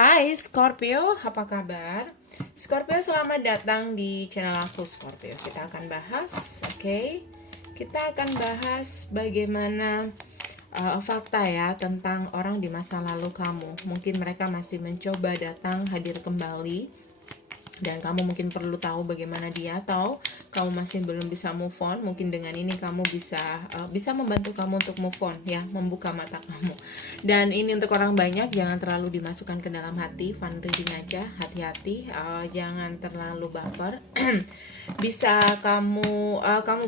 Hai Scorpio, apa kabar? Scorpio, selamat datang di channel aku Scorpio. Kita akan bahas, kita akan bahas bagaimana fakta ya tentang orang di masa lalu kamu. Mungkin mereka masih mencoba datang hadir kembali dan kamu mungkin perlu tahu bagaimana dia, atau kamu masih belum bisa move on. Mungkin dengan ini kamu bisa membantu kamu untuk move on ya, membuka mata kamu. Dan ini untuk orang banyak, jangan terlalu dimasukkan ke dalam hati, fun reading aja, hati-hati, jangan terlalu baper. Bisa kamu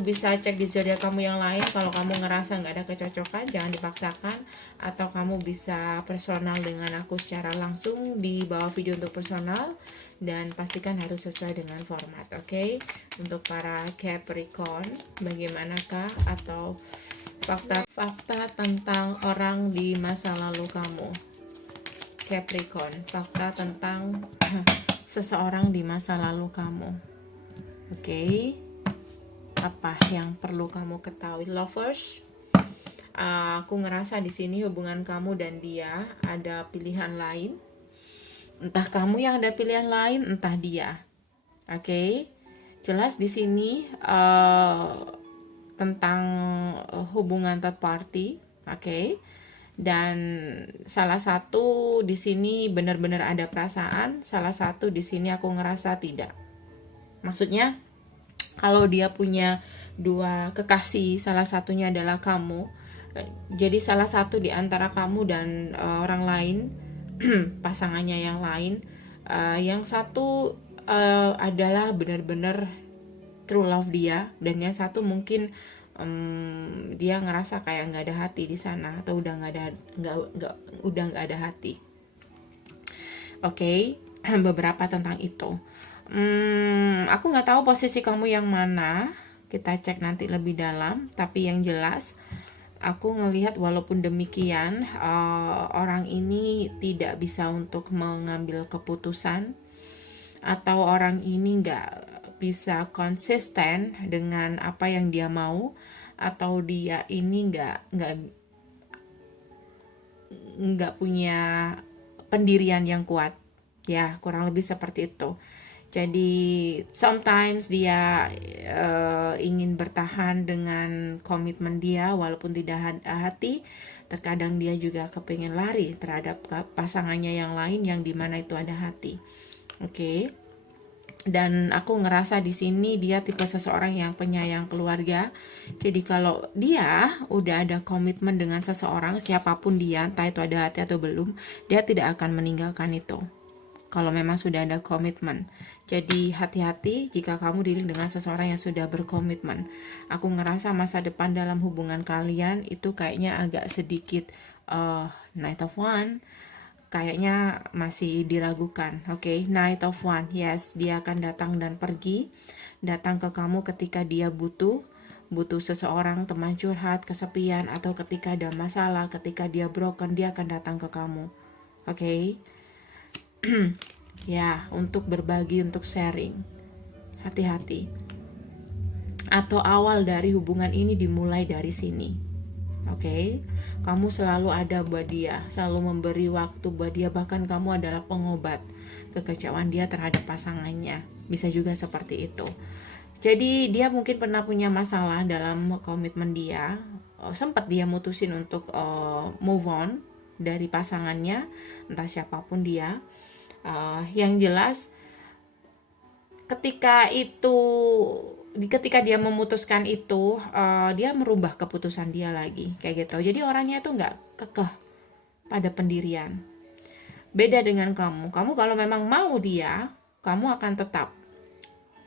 bisa cek di zodiak kamu yang lain. Kalau kamu ngerasa nggak ada kecocokan, jangan dipaksakan, atau kamu bisa personal dengan aku secara langsung di bawah video untuk personal. Dan pastikan harus sesuai dengan format, oke? Untuk para Capricorn, bagaimanakah atau fakta tentang orang di masa lalu kamu? Capricorn, fakta tentang seseorang di masa lalu kamu. Oke? Apa yang perlu kamu ketahui, lovers? Aku ngerasa di sini hubungan kamu dan dia ada pilihan lain. Entah kamu yang ada pilihan lain, entah dia. Oke? Jelas di sini tentang hubungan third party, oke? Dan salah satu di sini benar-benar ada perasaan, salah satu di sini aku ngerasa tidak. Maksudnya, kalau dia punya dua kekasih, salah satunya adalah kamu. Jadi salah satu di antara kamu dan orang lain, pasangannya yang lain, yang satu adalah benar-benar true love dia, dan yang satu mungkin dia ngerasa kayak nggak ada hati di sana, atau udah nggak ada hati. Oke? Beberapa tentang itu. Aku nggak tahu posisi kamu yang mana, kita cek nanti lebih dalam. Tapi yang jelas, aku ngelihat walaupun demikian orang ini tidak bisa untuk mengambil keputusan, atau orang ini nggak bisa konsisten dengan apa yang dia mau, atau dia ini nggak punya pendirian yang kuat ya, kurang lebih seperti itu. Jadi sometimes dia ingin bertahan dengan komitmen dia walaupun tidak hati. Terkadang dia juga kepingin lari terhadap pasangannya yang lain yang dimana itu ada hati. Oke? Dan aku ngerasa di sini dia tipe seseorang yang penyayang keluarga. Jadi kalau dia udah ada komitmen dengan seseorang, siapapun dia, entah itu ada hati atau belum, dia tidak akan meninggalkan itu kalau memang sudah ada komitmen. Jadi hati-hati jika kamu dealing dengan seseorang yang sudah berkomitmen. Aku ngerasa masa depan dalam hubungan kalian itu kayaknya agak sedikit Knight of Wands, kayaknya masih diragukan. Oke, Knight of Wands, yes, dia akan datang dan pergi, datang ke kamu ketika dia butuh seseorang, teman curhat, kesepian, atau ketika ada masalah, ketika dia broken, dia akan datang ke kamu. Oke? Ya, untuk berbagi, untuk sharing. Hati-hati. Atau awal dari hubungan ini dimulai dari sini. Oke? Kamu selalu ada buat dia, selalu memberi waktu buat dia, bahkan kamu adalah pengobat kekecewaan dia terhadap pasangannya. Bisa juga seperti itu. Jadi dia mungkin pernah punya masalah dalam komitmen dia. Sempat dia mutusin untuk move on dari pasangannya, entah siapapun dia. Yang jelas ketika dia memutuskan itu, dia merubah keputusan dia lagi kayak gitu. Jadi orangnya itu nggak kekeh pada pendirian. Beda dengan kamu kalau memang mau dia, kamu akan tetap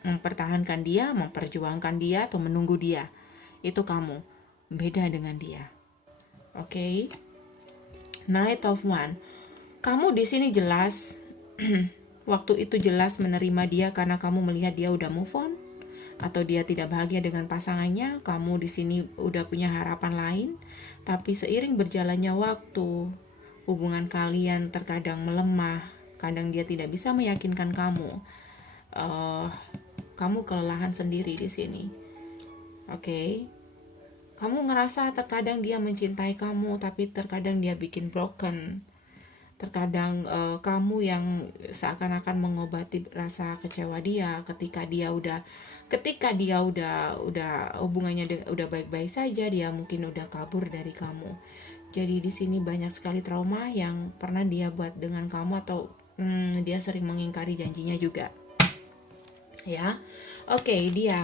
mempertahankan dia, memperjuangkan dia, atau menunggu dia. Itu kamu. Beda dengan dia. Oke? Knight of Wands. Kamu di sini jelas waktu itu jelas menerima dia karena kamu melihat dia udah move on, atau dia tidak bahagia dengan pasangannya. Kamu di sini udah punya harapan lain, tapi seiring berjalannya waktu, hubungan kalian terkadang melemah. Kadang dia tidak bisa meyakinkan kamu. Kamu kelelahan sendiri di sini. Oke? Kamu ngerasa terkadang dia mencintai kamu, tapi terkadang dia bikin broken. Terkadang kamu yang seakan-akan mengobati rasa kecewa dia ketika dia udah hubungannya udah baik-baik saja, dia mungkin udah kabur dari kamu. Jadi di sini banyak sekali trauma yang pernah dia buat dengan kamu, atau dia sering mengingkari janjinya juga. Ya. Oke, dia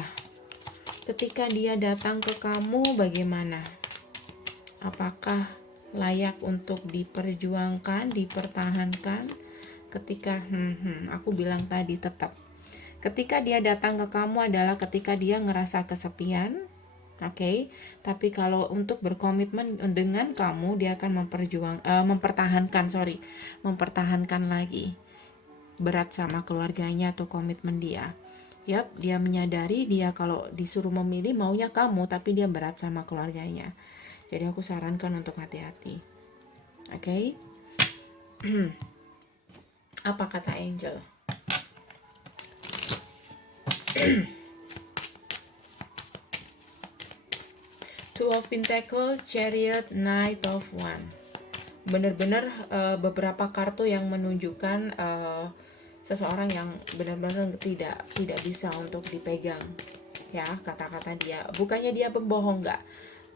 ketika dia datang ke kamu bagaimana? Apakah layak untuk diperjuangkan, dipertahankan? Ketika aku bilang tadi tetap. Ketika dia datang ke kamu adalah ketika dia ngerasa kesepian. Oke, tapi kalau untuk berkomitmen dengan kamu, dia akan mempertahankan lagi berat sama keluarganya atau komitmen dia. Yap, dia menyadari dia kalau disuruh memilih maunya kamu, tapi dia berat sama keluarganya. Jadi aku sarankan untuk hati-hati. Oke. Apa kata Angel? Two of Pentacles, Chariot, Knight of Wands. Benar-benar beberapa kartu yang menunjukkan seseorang yang benar-benar tidak bisa untuk dipegang. Ya, kata-kata dia. Bukannya dia pembohong, enggak.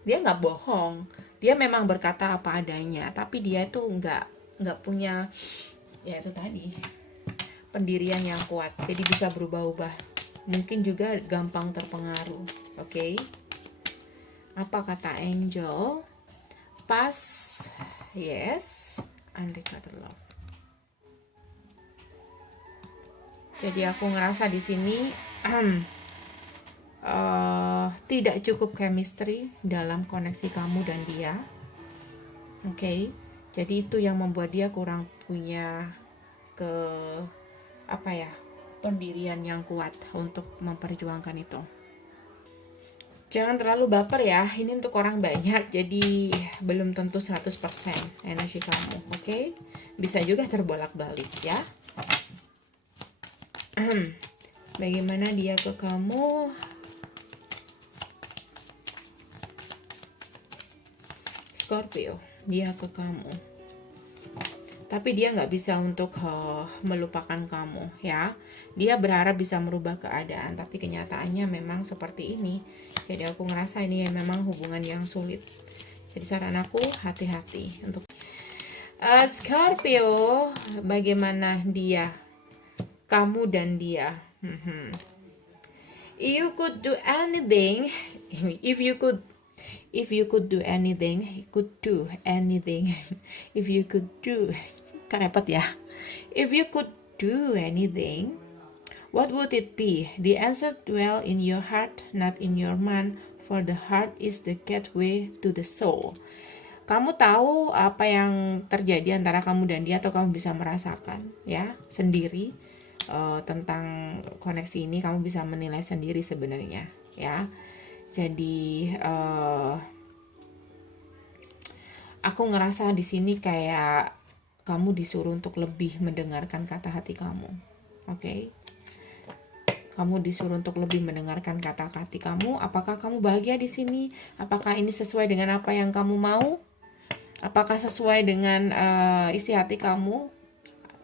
Dia nggak bohong. Dia memang berkata apa adanya, tapi dia itu nggak punya, ya itu tadi, pendirian yang kuat. Jadi bisa berubah-ubah. Mungkin juga gampang terpengaruh. Oke. Apa kata Angel? Pas, yes, unrequited love. Jadi aku ngerasa di sini tidak cukup chemistry dalam koneksi kamu dan dia. Oke. Jadi itu yang membuat dia kurang punya pendirian yang kuat untuk memperjuangkan itu. Jangan terlalu baper ya, ini untuk orang banyak, jadi belum tentu 100% energi kamu, oke? Bisa juga terbolak-balik ya. Bagaimana dia ke kamu? Scorpio, dia ke kamu. Tapi dia nggak bisa untuk melupakan kamu ya. Dia berharap bisa merubah keadaan, tapi kenyataannya memang seperti ini. Jadi aku ngerasa ini memang hubungan yang sulit. Jadi saran aku hati-hati untuk Scorpio. Bagaimana dia, kamu dan dia? You could do anything. If you could do anything, could do anything. If you could do, kan repot ya. If you could do anything, what would it be? The answer dwell in your heart, not in your mind, for the heart is the gateway to the soul. Kamu tahu apa yang terjadi antara kamu dan dia, atau kamu bisa merasakan ya sendiri tentang koneksi ini. Kamu bisa menilai sendiri sebenarnya ya. Jadi aku ngerasa di sini kayak kamu disuruh untuk lebih mendengarkan kata hati kamu. Oke. Kamu disuruh untuk lebih mendengarkan kata hati kamu. Apakah kamu bahagia di sini? Apakah ini sesuai dengan apa yang kamu mau? Apakah sesuai dengan isi hati kamu?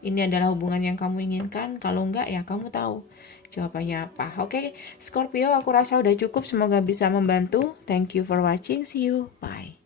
Ini adalah hubungan yang kamu inginkan. Kalau enggak, ya kamu tahu jawabannya apa. Oke, Scorpio, aku rasa udah cukup. Semoga bisa membantu. Thank you for watching. See you. Bye.